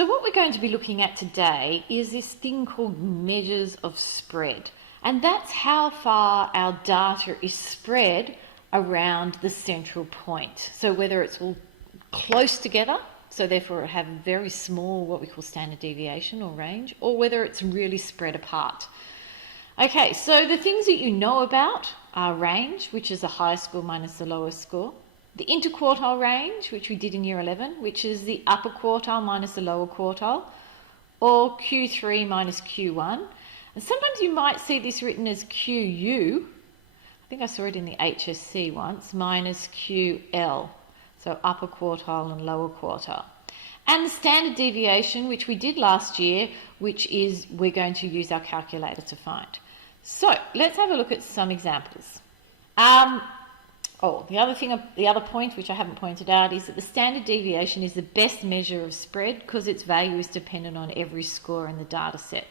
So what we're going to be looking at today is this thing called measures of spread. And that's how far our data is spread around the central point. So whether it's all close together, so therefore have a very small, what we call standard deviation or range, or whether it's really spread apart. Okay, so the things that you know about are range, which is the highest score minus the lowest score. The interquartile range, which we did in year 11, which is the upper quartile minus the lower quartile, or Q3 minus Q1. And sometimes you might see this written as QU, I think I saw it in the HSC once, minus QL, so upper quartile and lower quartile. And the standard deviation, which we did last year, which is we're going to use our calculator to find. So let's have a look at some examples. The other point which I haven't pointed out is that the standard deviation is the best measure of spread because its value is dependent on every score in the data set.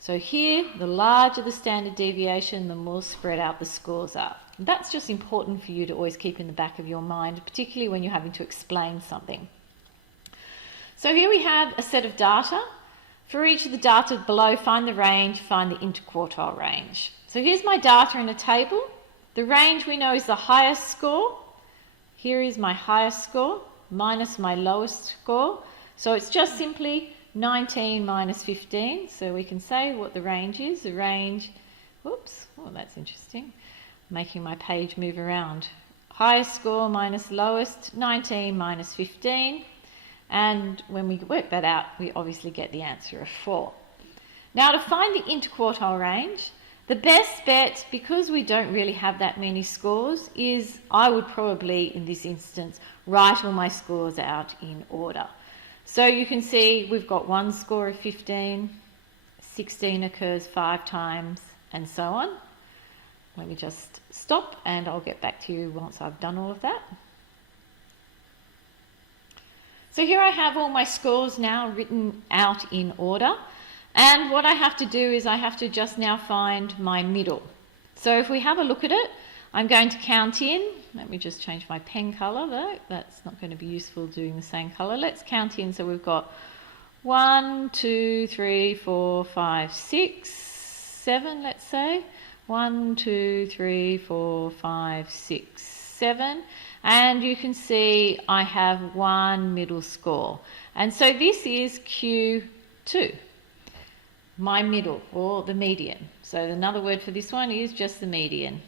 So here, the larger the standard deviation, the more spread out the scores are. And that's just important for you to always keep in the back of your mind, particularly when you're having to explain something. So here we have a set of data. For each of the data below, find the range, find the interquartile range. So here's my data in a table. The range we know is the highest score. Here is my highest score minus my lowest score. So it's just simply 19 minus 15. So we can say what the range is. The range, whoops, oh, that's interesting. Making my page move around. Highest score minus lowest, 19 minus 15. And when we work that out, we obviously get the answer of 4. Now to find the interquartile range, the best bet, because we don't really have that many scores, is I would probably, in this instance, write all my scores out in order. So you can see we've got one score of 15, 16 occurs 5 times, and so on. Let me just stop and I'll get back to you once I've done all of that. So here I have all my scores now written out in order. And what I have to do is I have to just now find my middle. So if we have a look at it, I'm going to count in. Let me just change my pen colour though. That's not going to be useful doing the same colour. Let's count in. So we've got 1, 2, 3, 4, 5, 6, 7, let's say. 1, 2, 3, 4, 5, 6, 7. And you can see I have one middle score. And so this is Q2. My middle, or the median. So another word for this one is just the median.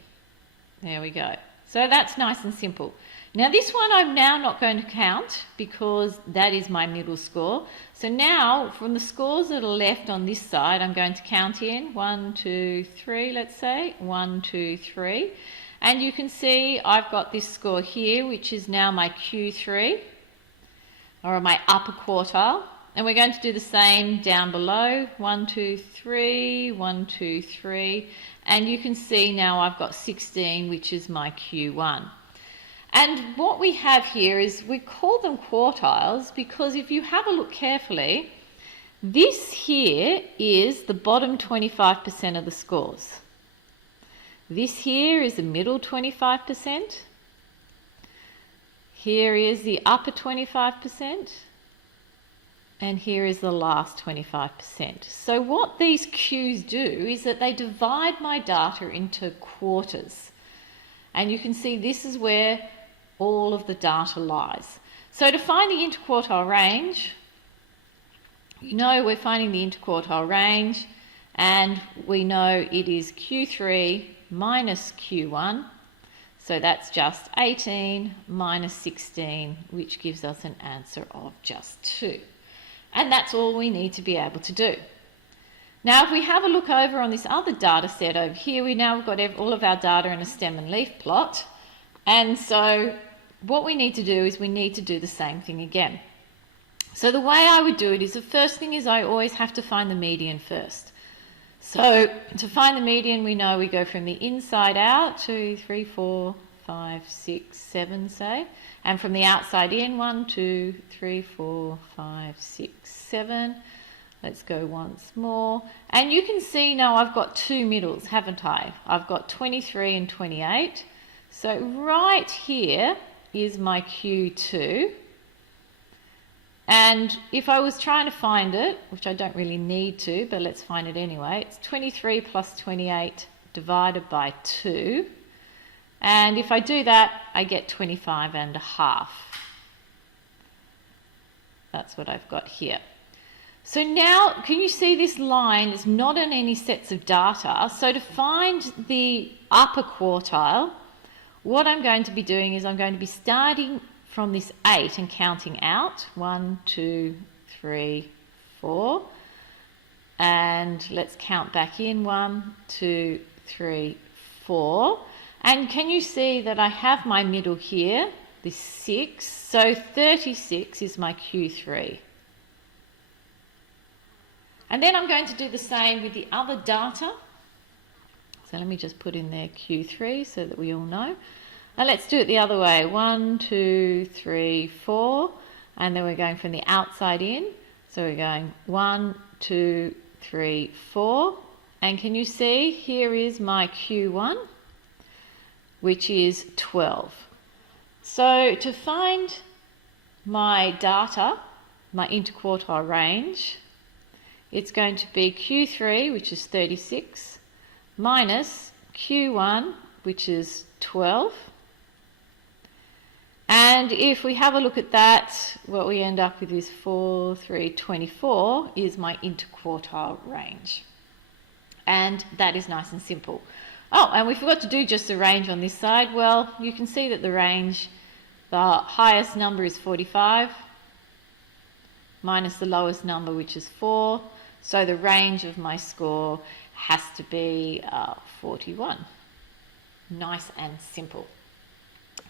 There we go. So that's nice and simple. Now this one I'm now not going to count because that is my middle score. So now from the scores that are left on this side, I'm going to count in 1, 2, 3, let's say. 1, 2, 3. And you can see I've got this score here, which is now my Q3, or my upper quartile. And we're going to do the same down below, 1, 2, 3, 1, 2, 3. And you can see now I've got 16, which is my Q1. And what we have here is we call them quartiles because if you have a look carefully, this here is the bottom 25% of the scores. This here is the middle 25%. Here is the upper 25%. And here is the last 25%. So what these Qs do is that they divide my data into quarters. And you can see this is where all of the data lies. So to find the interquartile range, we know we're finding the interquartile range, and we know it is Q3 minus Q1. So that's just 18 minus 16, which gives us an answer of just 2. And that's all we need to be able to do. Now, if we have a look over on this other data set over here, we now have got all of our data in a stem and leaf plot. And so what we need to do is we need to do the same thing again. So the way I would do it is the first thing is I always have to find the median first. So to find the median, we know we go from the inside out, 2, 3, 4, 5, 6, 7, say. And from the outside in, 1, 2, 3, 4, 5, 6, 7. Let's go once more. And you can see now I've got two middles, haven't I? I've got 23 and 28. So right here is my Q2. And if I was trying to find it, which I don't really need to, but let's find it anyway, it's 23 plus 28 divided by 2. And if I do that, I get 25 and a half. That's what I've got here. So now, can you see this line is not in any sets of data? So to find the upper quartile, what I'm going to be doing is I'm going to be starting from this 8 and counting out. 1, 2, 3, 4. And let's count back in. 1, 2, 3, 4. And can you see that I have my middle here, this 6. So 36 is my Q3. And then I'm going to do the same with the other data. So let me just put in there Q3 so that we all know. Now let's do it the other way. 1, 2, 3, 4. And then we're going from the outside in. So we're going 1, 2, 3, 4. And can you see here is my Q1, which is 12. So to find my data, my interquartile range, it's going to be Q3, which is 36, minus Q1, which is 12. And if we have a look at that, what we end up with is 4, 3, 24 is my interquartile range. And that is nice and simple. Oh, and we forgot to do just the range on this side. Well, you can see that the range, the highest number is 45, minus the lowest number, which is 4. So the range of my score has to be 41. Nice and simple.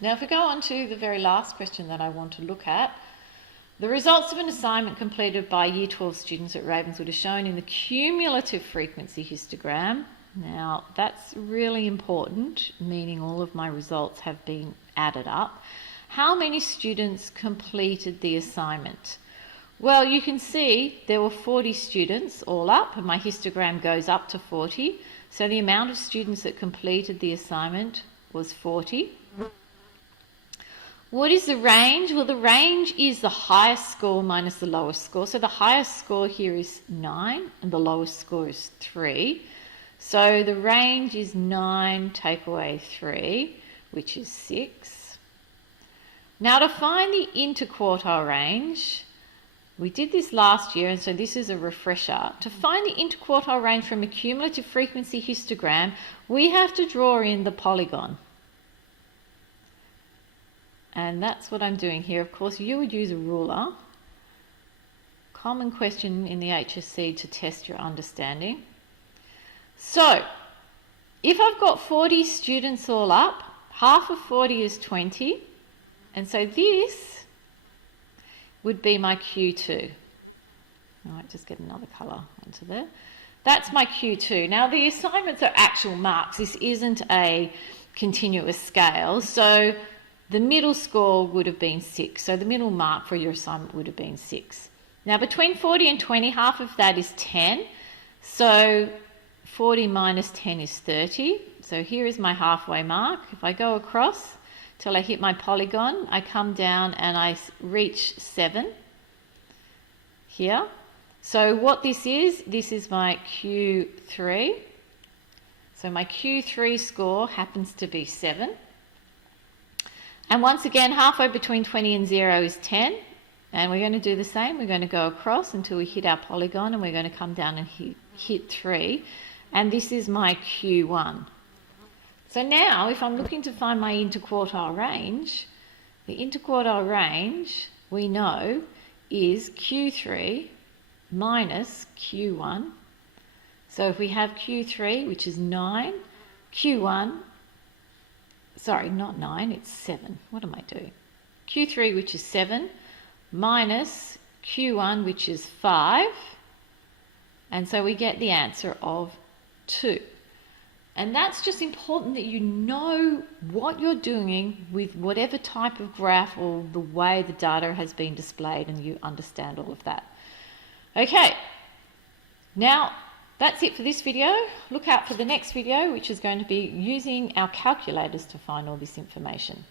Now, if we go on to the very last question that I want to look at, the results of an assignment completed by Year 12 students at Ravenswood are shown in the cumulative frequency histogram. Now, that's really important, meaning all of my results have been added up. How many students completed the assignment? Well, you can see there were 40 students all up, and my histogram goes up to 40. So the amount of students that completed the assignment was 40. What is the range? Well, the range is the highest score minus the lowest score. So the highest score here is 9, and the lowest score is 3. So the range is 9 take away 3, which is 6. Now to find the interquartile range, we did this last year, and so this is a refresher. To find the interquartile range from a cumulative frequency histogram, we have to draw in the polygon. And that's what I'm doing here. Of course, you would use a ruler. Common question in the HSC to test your understanding. So, if I've got 40 students all up, half of 40 is 20. And so this would be my Q2. I might just get another colour onto there. That's my Q2. Now the assignments are actual marks. This isn't a continuous scale. So the middle score would have been 6. So the middle mark for your assignment would have been 6. Now between 40 and 20, half of that is 10. So 40 minus 10 is 30. So here is my halfway mark. If I go across till I hit my polygon, I come down and I reach 7 here. So what this is my Q3. So my Q3 score happens to be 7. And once again, halfway between 20 and 0 is 10. And we're going to do the same. We're going to go across until we hit our polygon, and we're going to come down and hit 3. And this is my Q1. So now, if I'm looking to find my interquartile range, the interquartile range, we know, is Q3 minus Q1. So if we have Q3, which is 9, Q1, sorry, not 9, it's 7. What am I doing? Q3, which is 7, minus Q1, which is 5. And so we get the answer of 2. And that's just important that you know what you're doing with whatever type of graph or the way the data has been displayed, and you understand all of that. Okay, now that's it for this video. Look out for the next video, which is going to be using our calculators to find all this information.